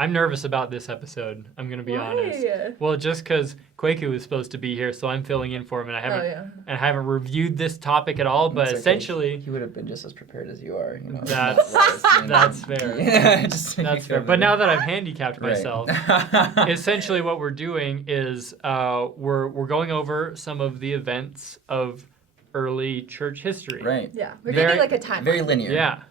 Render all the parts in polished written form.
I'm nervous about this episode. I'm going to be honest. Well, just because Kwaku was supposed to be here, so I'm filling in for him, and I haven't reviewed this topic at all. But essentially, he would have been just as prepared as you are. That's fair. Yeah, that's fair. But now that I've handicapped myself, essentially what we're doing is we're going over some of the events of early church history. Right. Yeah, we're gonna do like a timeline. Very linear. Yeah.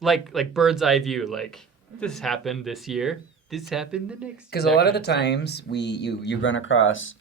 Like bird's eye view, like this happened this year, this happened the next. Because a lot of the times you run across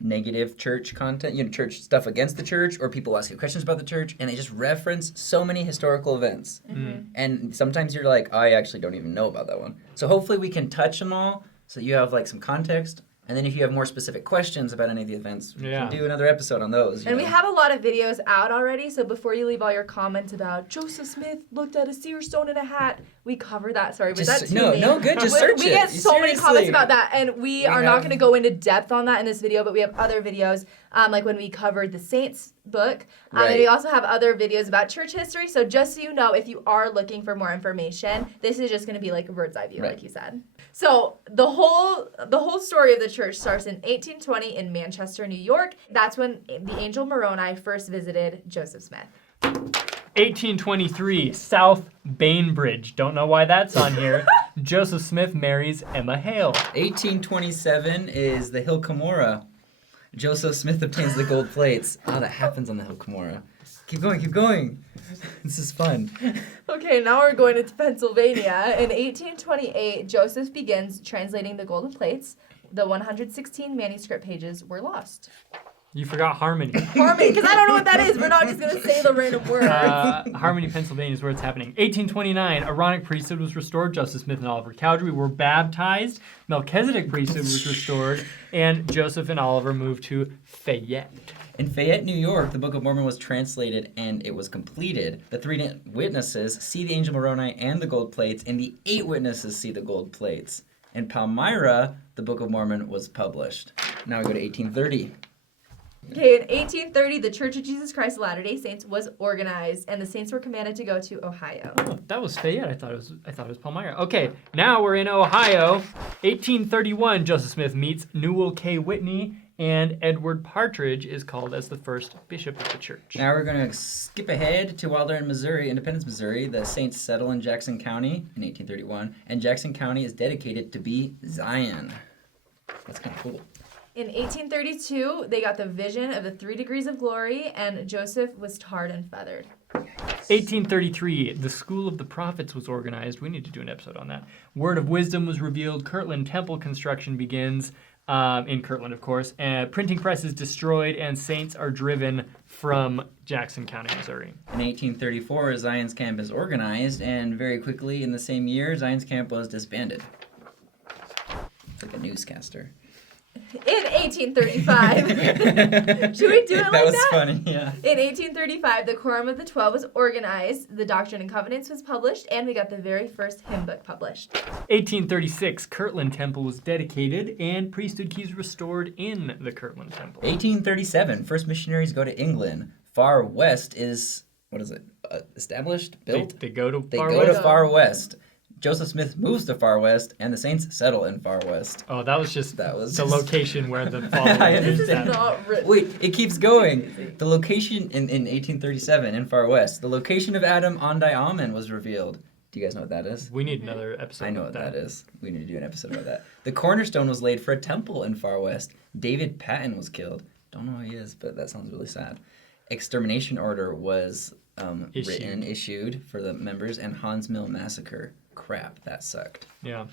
negative church content, church stuff against the church, or people ask you questions about the church, and they just reference so many historical events. Mm-hmm. And sometimes you're like, I actually don't even know about that one. So hopefully we can touch them all, so you have like some context. And then if you have more specific questions about any of the events, we can do another episode on those. And we have a lot of videos out already, so before you leave all your comments about Joseph Smith looked at a seer stone in a hat, we cover that. Sorry, was that too late? No, good, just search it. We get so many comments about that, and we are not going to go into depth on that in this video, but we have other videos, like when we covered the Saints book, and we also have other videos about church history, so just so you know, if you are looking for more information, this is just going to be like a bird's eye view, like you said. So the whole story of the church starts in 1820 in Manchester, New York. That's when the angel Moroni first visited Joseph Smith. 1823, South Bainbridge. Don't know why that's on here. Joseph Smith marries Emma Hale. 1827 is the Hill Cumorah. Joseph Smith obtains the gold plates. Oh, that happens on the Hill Cumorah. Keep going. This is fun. Okay, now we're going to Pennsylvania. In 1828, Joseph begins translating the golden plates. The 116 manuscript pages were lost. You forgot Harmony. Harmony, because I don't know what that is. We're not just going to say the random words. Harmony, Pennsylvania is where it's happening. 1829, Aaronic priesthood was restored. Joseph Smith and Oliver Cowdery were baptized. Melchizedek priesthood was restored. And Joseph and Oliver moved to Fayette. In Fayette, New York, the Book of Mormon was translated and it was completed. The 3 witnesses see the angel Moroni and the gold plates, and the 8 witnesses see the gold plates. In Palmyra, the Book of Mormon was published. Now we go to 1830. Okay, in 1830, the Church of Jesus Christ of Latter-day Saints was organized, and the saints were commanded to go to Ohio. Oh, that was Fayette. I thought it was Palmyra. Okay, now we're in Ohio. 1831, Joseph Smith meets Newell K. Whitney, and Edward Partridge is called as the first bishop of the church. Now we're going to skip ahead to while they're in Missouri, Independence, Missouri. The saints settle in Jackson County in 1831, and Jackson County is dedicated to be Zion. That's kind of cool. In 1832, they got the vision of the 3 degrees of glory, and Joseph was tarred and feathered. 1833, the School of the Prophets was organized. We need to do an episode on that. Word of Wisdom was revealed. Kirtland Temple construction begins in Kirtland, of course. Printing press is destroyed, and saints are driven from Jackson County, Missouri. In 1834, Zion's Camp is organized, and very quickly in the same year, Zion's Camp was disbanded. It's like a newscaster. In 1835, should we do it like that? That was funny, yeah. In 1835, the Quorum of the 12 was organized, the Doctrine and Covenants was published, and we got the very first hymn book published. 1836, Kirtland Temple was dedicated, and priesthood keys restored in the Kirtland Temple. 1837, first missionaries go to England. Far West is, established, built? They go to Far West. Joseph Smith moves to Far West, and the saints settle in Far West. Oh, that was the location where the following This is not written. Wait, it keeps going. The location in 1837 in Far West, the location of Adam Ondai Amen was revealed. Do you guys know what that is? We need another episode. I know what that is. We need to do an episode about that. The cornerstone was laid for a temple in Far West. David Patton was killed. Don't know who he is, but that sounds really sad. Extermination order was issued for the members, and Hans Mill massacre. Crap, that sucked. Yeah.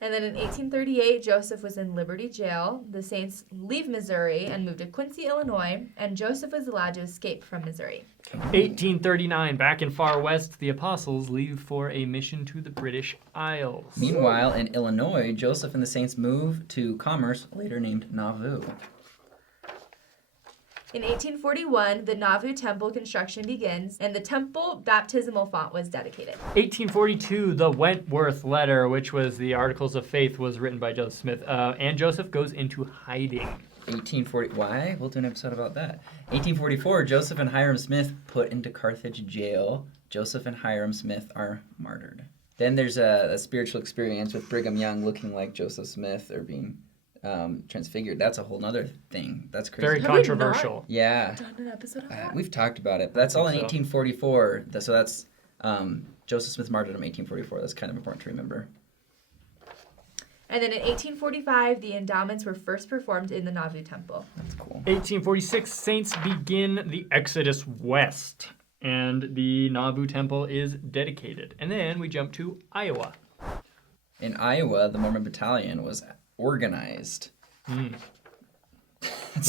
And then in 1838, Joseph was in Liberty Jail. The saints leave Missouri and move to Quincy, Illinois, and Joseph was allowed to escape from Missouri. 1839, back in Far West, the apostles leave for a mission to the British Isles. Meanwhile, in Illinois, Joseph and the saints move to Commerce, later named Nauvoo. In 1841, the Nauvoo Temple construction begins, and the temple baptismal font was dedicated. 1842, the Wentworth Letter, which was the Articles of Faith, was written by Joseph Smith, and Joseph goes into hiding. 1840. Why? We'll do an episode about that. 1844, Joseph and Hiram Smith put into Carthage jail. Joseph and Hiram Smith are martyred. Then there's a spiritual experience with Brigham Young looking like Joseph Smith or being transfigured. That's a whole nother thing. That's crazy. Very Have we controversial. Yeah. Done an episode on that? We've talked about it. That's all in so. 1844. So that's Joseph Smith martyrdom, 1844. That's kind of important to remember. And then in 1845, the endowments were first performed in the Nauvoo Temple. That's cool. 1846, saints begin the exodus west, and the Nauvoo Temple is dedicated. And then we jump to Iowa. In Iowa, the Mormon Battalion was organized.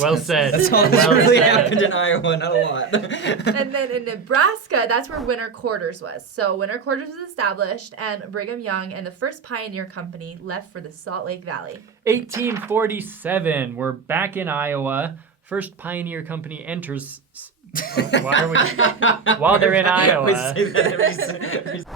Well said. That's all that's really happened in Iowa, not a lot. And then in Nebraska, that's where Winter Quarters was. So Winter Quarters was established, and Brigham Young and the First Pioneer Company left for the Salt Lake Valley. 1847, we're back in Iowa. First Pioneer Company enters. While they're in Iowa.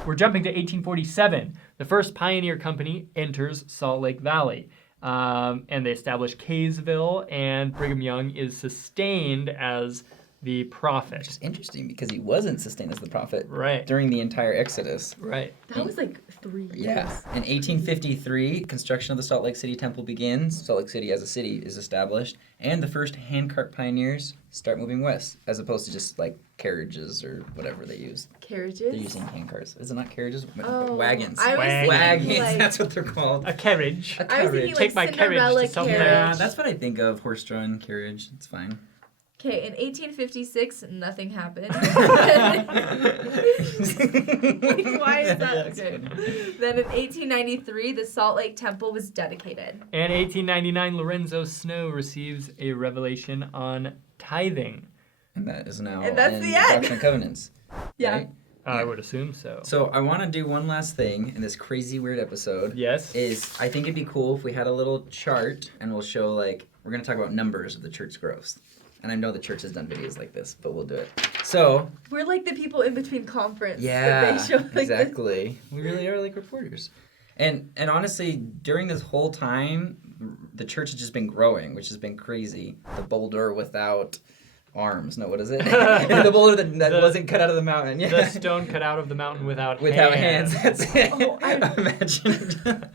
We're jumping to 1847. The First Pioneer Company enters Salt Lake Valley. And they establish Kaysville, and Brigham Young is sustained as the prophet. Which is interesting because he wasn't sustained as the prophet Right. during the entire Exodus. Right. That was like 3 years. Yeah. In 1853, construction of the Salt Lake City Temple begins. Salt Lake City as a city is established, and the first handcart pioneers start moving west, as opposed to just like carriages or whatever they use. Carriages? They're using handcarts. Is it not carriages? Oh, Wagons. I was thinking, Wagons. like- That's what they're called. A carriage. A I was carriage. thinking Take my like carriage to Cinderella somewhere. Yeah, carriage. that's what I think of. Horse-drawn carriage. It's fine. Okay, in 1856, nothing happened. Why is that? Okay. Then in 1893, the Salt Lake Temple was dedicated. And 1899, Lorenzo Snow receives a revelation on tithing. And that is now And that's in the end. Doctrine and Covenants. Yeah. Right? I would assume so. So I want to do one last thing in this crazy weird episode. Yes. Is I think it'd be cool if we had a little chart and we'll show like we're gonna talk about numbers of the church growth. And I know the church has done videos like this, but we'll do it. So We're like the people in between conference. yeah, That they show like exactly. We really are like reporters. And honestly, during this whole time, the church has just been growing, which has been crazy. The boulder without arms. No, what is it? The boulder that wasn't cut out of the mountain. Yeah. The stone cut out of the mountain without hands. That's it. Oh, Imagine.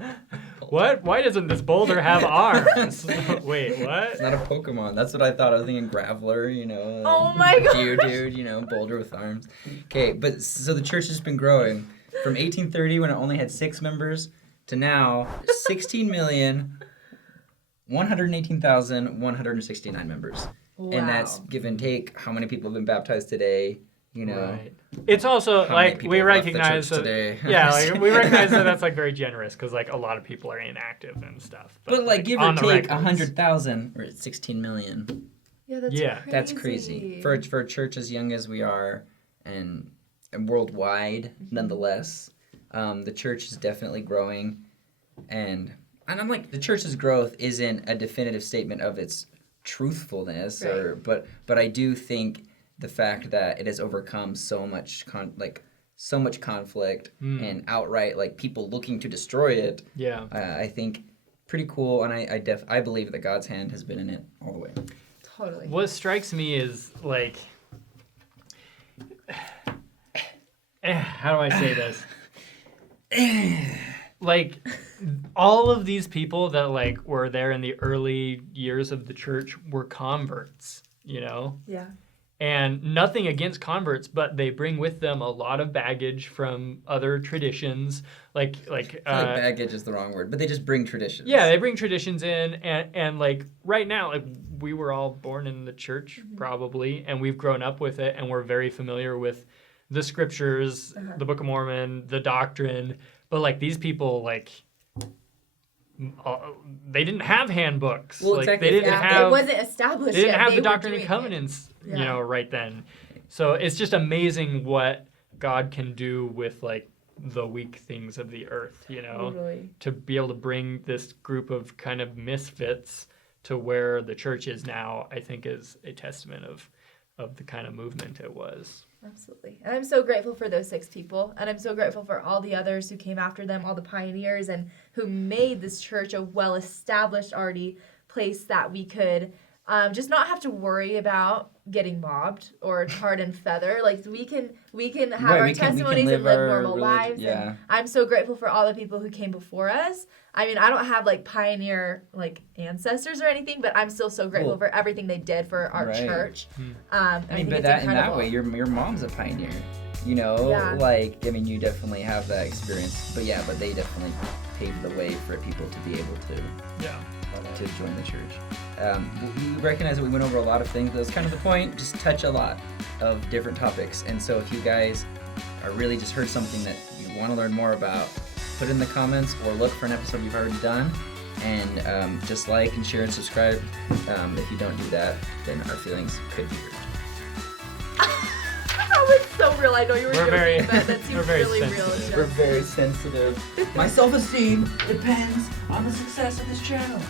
What? Why doesn't this boulder have arms? Wait, what? It's not a Pokemon. That's what I thought. I was thinking Graveler, you know. Oh my God. Geodude, you know, boulder with arms. Okay, but so the church has been growing from 1830 when it only had 6 members to now 16,118,169 members. Wow. And that's give and take how many people have been baptized today, you know. Right. It's also How many like people we have left the recognize church that. today. Yeah, like we recognize that that's like very generous because like a lot of people are inactive and stuff. But like give or on the take records- 100,000, we're at 16 million. Yeah, that's Yeah. crazy. That's crazy for a church as young as we are, and worldwide nonetheless. The church is definitely growing, and I'm like the church's growth isn't a definitive statement of its truthfulness, but I do think the fact that it has overcome so much conflict and outright like people looking to destroy it. Yeah. I think pretty cool, and I believe that God's hand has been in it all the way. Totally. What strikes me is like, how do I say this? Like, all of these people that like were there in the early years of the church were converts, you know? Yeah. And nothing against converts, but they bring with them a lot of baggage from other traditions, like I feel like baggage is the wrong word, but they just bring traditions. yeah, they bring traditions in, and like right now, like we were all born in the church probably, and we've grown up with it, and we're very familiar with the scriptures, the Book of Mormon, the doctrine. But like these people, like they didn't have handbooks. Well, like exactly. they didn't Yeah, have. it wasn't established They didn't yet. have They the were Doctrine and doing it. Covenants, Yeah. you know, right then. So it's just amazing what God can do with like the weak things of the earth, you know, Totally. to be able to bring this group of kind of misfits to where the church is now, I think is a testament of the kind of movement it was. Absolutely. And I'm so grateful for those 6 people. And I'm so grateful for all the others who came after them, all the pioneers, and who made this church a well-established already place that we could just not have to worry about getting mobbed or tarred and feather. Like we can have our testimonies and live normal lives. Yeah. And I'm so grateful for all the people who came before us. I mean, I don't have like pioneer like ancestors or anything, but I'm still so grateful for everything they did for our church. I mean, but that in that way, your mom's a pioneer. You know, like I mean, you definitely have that experience. But they definitely paved the way for people to be able to join the church. We recognize that we went over a lot of things. That's kind of the point. Just touch a lot of different topics. And so if you guys are really just heard something that you want to learn more about, put it in the comments or look for an episode we've already done. And just like and share and subscribe. If you don't do that, then our feelings could be hurt. That was so real. I know you were joking, but that seems really sensitive. real. We're very sensitive. My self-esteem depends on the success of this channel.